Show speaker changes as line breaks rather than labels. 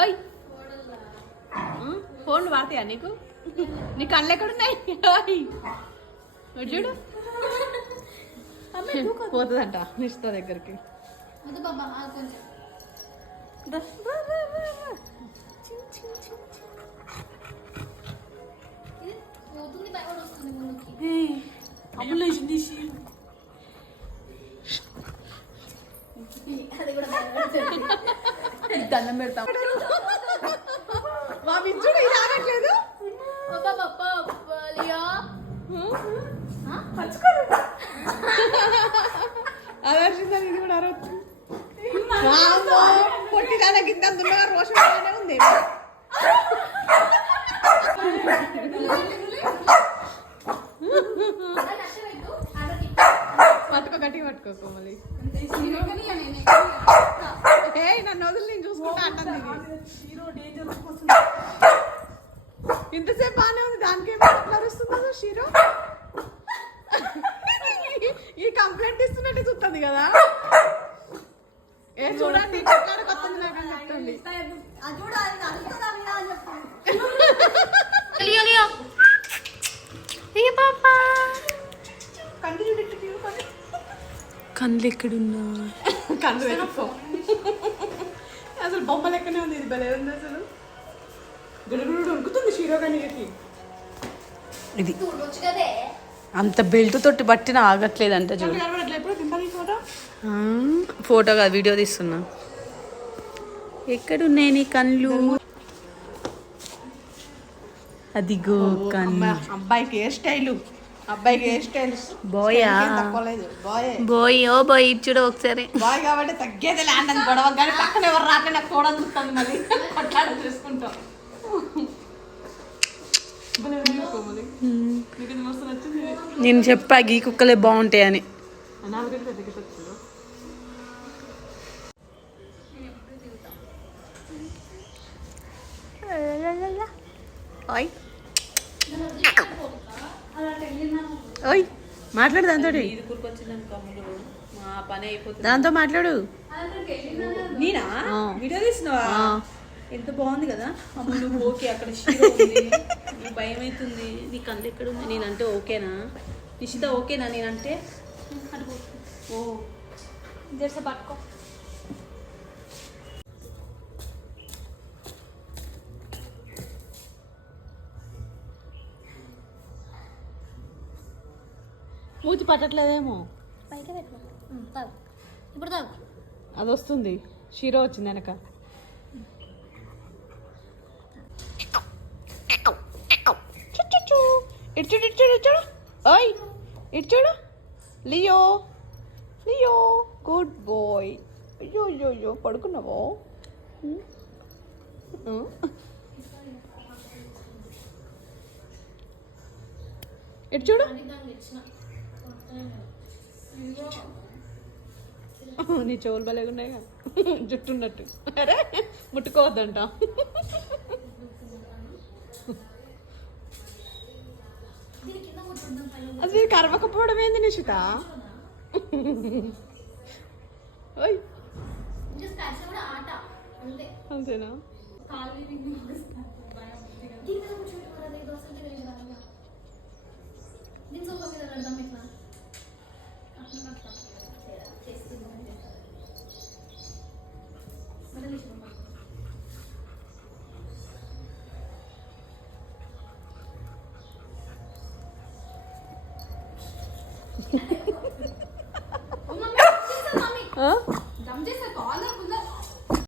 ఓయ్. ఉమ్, ఫోన్లు వాడతాయా నీకు? నీ కళ్ళు ఎక్కడున్నాయి? చూడు. పోతుందంట నిష్ట దగ్గరికి. దండం పెడతాం. మా బిజ్జుడు ఇది ఆగట్లేదు? అదర్శిందని ఇది కూడా అరవచ్చు పొట్టి దాని కింద దున్నగా రోషన్ బాగానే ఉంది. పట్టుకో గట్టిగా పట్టుకోకో
నేను
ఏ నన్ను వదిలి నేను చూసుకుంటా అంటుంది ఇది. ఇంతసేపు బాగానే ఉంది దానికి ఏమో అరుస్తుందో షీరో ఈ కంప్లైంట్ ఇస్తున్నట్టు చూస్తుంది కదా. ఏ చూడండి కొత్తది నాకు చెప్తుంది.
కళ్ళు ఎక్కడున్నా
కళ్ళు పెట్టుకో అసలు బొమ్మ లెక్కనే ఉంది ఇది భలే ఉంది అసలు. గుడుగుడు ఉరుకుతుంది షీరో కనిగకి
ఇది అంత బెల్ట్ తోటి పట్టిన ఆగట్లేదంట చూడు.
ఫోటో?
కాదు వీడియో తీస్తున్నా. ఎక్కడున్నాయి నీ కళ్ళు? అదిగో కళ్ళు
అబ్బాయికి ఏ స్టైలు? అబ్బాయికి ఏ స్టైల్
బోయా?
తక్కువలేదు బాయ్.
బోయ్ ఓ బోయ్ ఇచ్చుడు ఒకసారి.
బాయ్ కాబట్టి తగ్గేది ల్యాండ్ అని గొడవ. కానీ పక్కన ఎవరు రాట్లే నాకు చూడని చూస్తుంది మళ్ళీ. కొట్లాడ చూసుకుంటాం.
నేను చెప్పా గీ కుక్కలే బాగుంటాయి అని
ఓయ్ ఓయ్ మాట్లాడు దాంతో దాంతో మాట్లాడు.
నేనా. వీడియో తీసినావా. ఎంత బాగుంది కదా. ఓకే అక్కడ షీరో ఉంది. నీకు భయం అవుతుంది. నీ కళ్ళు ఎక్కడ ఉంది నేనంటే ఓకేనా? నిషిత ఓకేనా నేనంటే? అటు పో. ఓ
పట్టుకో.
మూతి పట్టట్లేదేమో.
పైకి పెట్టు. తాగు. ఇప్పుడు తాగు.
అది వస్తుంది షీరో వచ్చింది వెనక. ఇచ్చుడు ఇచ్చుడు ఇచ్చుడు ఓయ్ ఇచ్చుడు లియో. Leo good boy. అయ్యో అయ్యో అయ్యో పడుకున్నావో. ఇటు చూడు. నీ చెవులు భలేగా ఉన్నాయిగా జుట్టు ఉన్నట్టు. అరే ముట్టుకోవద్దంట. అది కరవకపోవడం ఏంది నిషిత? ఓయ్. అంతేనా?
엄마, 진짜 남이 어? 남자
살거
안 하고